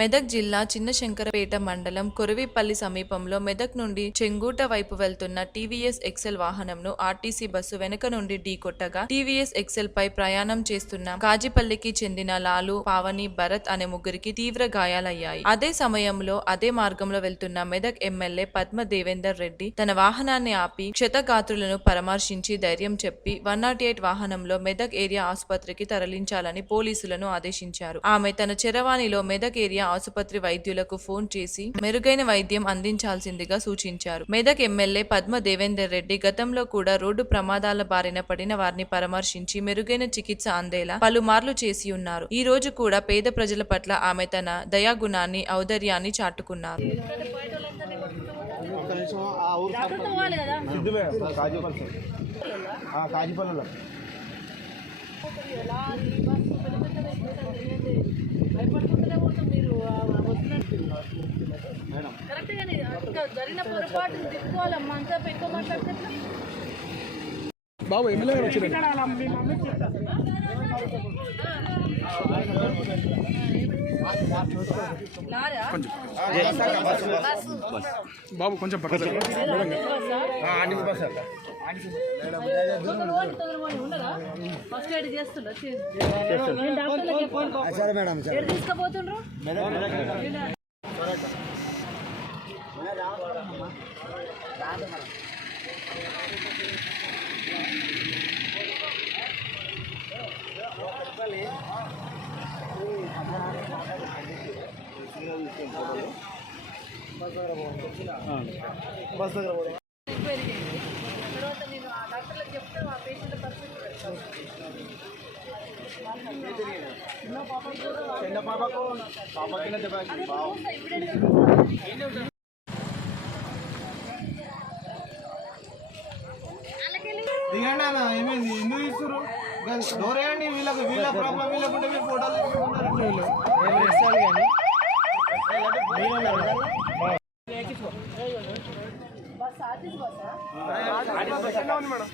మెదక్ జిల్లా చిన్నశంకరపేట మండలం కొరవిపల్లి సమీపంలో మెదక్ నుండి చెంగూట వైపు వెళ్తున్న టీవీఎస్ ఎక్సెల్ వాహనంను ఆర్టీసీ బస్సు వెనుక నుండి ఢీకొట్టగా టీవీఎస్ ఎక్సెల్ పై ప్రయాణం చేస్తున్న కాజిపల్లికి చెందిన లాలు, పావని, భరత్ అనే ముగ్గురికి తీవ్ర గాయాలయ్యాయి. అదే సమయంలో అదే మార్గంలో వెళ్తున్న మెదక్ ఎమ్మెల్యే పద్మ దేవేందర్ రెడ్డి తన వాహనాన్ని ఆపి క్షతగాత్రులను పరామర్శించి ధైర్యం చెప్పి 108 వాహనంలో మెదక్ ఏరియా ఆసుపత్రికి తరలించాలని పోలీసులను ఆదేశించారు. ఆమె తన చరవాణిలో మెదక్ ఏరియా ఆసుపత్రి వైద్యులకు ఫోన్ చేసి మెరుగైన వైద్యం అందించాల్సిందిగా సూచించారు. మెదక్ ఎమ్మెల్యే పద్మ దేవేందర్ రెడ్డి గతంలో కూడా రోడ్డు ప్రమాదాల బారిన పడిన వారిని పరామర్శించి మెరుగైన చికిత్స అందేలా పలుమార్లు చేసి ఉన్నారు. ఈ రోజు కూడా పేద ప్రజల పట్ల ఆమె తన దయాగుణాన్ని, ఔదార్యాన్ని చాటుకున్నారు. బాబు ఎమ్మెల్యే గారు వచ్చారు. బాబు కొంచెం పక్కన ఫస్ట్ ఎయిడ్ చేస్తున్నా తీసుకుపోతుండ్రు. బస్ దగ్గర తర్వాత నేను ఆ డాక్టర్లకు చెప్తే ఆ పేషెంట్ పరిస్థితి దిగండి అన్న, ఏమైంది? ఎందుకు తీస్తున్నారు? డోర్ వేయండి. వీళ్ళ ప్రాబ్లం వీళ్ళకుంటే మీరు ఫోటోలు మేడం